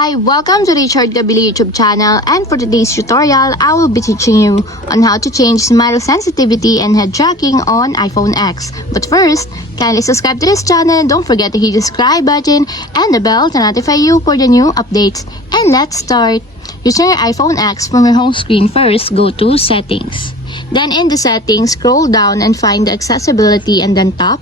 Hi! Welcome to Richard Gabili YouTube channel, and for today's tutorial, I will be teaching you on how to change smile sensitivity and head tracking on iPhone X. But first, kindly subscribe to this channel and don't forget to hit the subscribe button and the bell to notify you for the new updates. And let's start! Using your iPhone X from your home screen, first go to Settings. Then in the Settings, scroll down and find the Accessibility and then tap.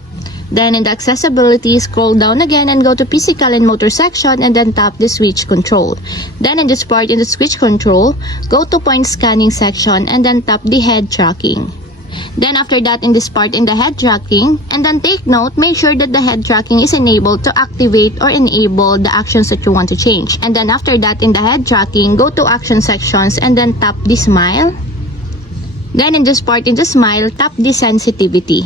Then in the accessibility, scroll down again and go to physical and motor section and then tap the switch control. Then in this part in the switch control, go to point scanning section and then tap the head tracking. Then after that in this part in the head tracking, and then take note, make sure that the head tracking is enabled to activate or enable the actions that you want to change. And then after that in the head tracking, go to action sections and then tap the smile. Then in this part in the smile, tap the sensitivity.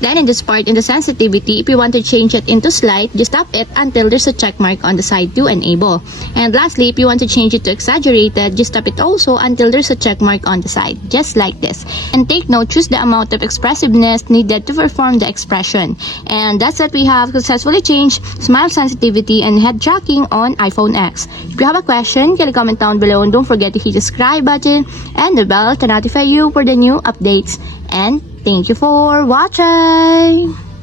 Then in this part in the sensitivity, if you want to change it into slight, just tap it until there's a check mark on the side to enable. And lastly, if you want to change it to exaggerated, just tap it also until there's a check mark on the side, just like this. And take note, choose the amount of expressiveness needed to perform the expression. And that's it, we have successfully changed smile sensitivity and head tracking on iPhone X. If you have a question, can you comment down below and don't forget to hit the subscribe button and the bell to notify you for the new updates. And thank you for watching!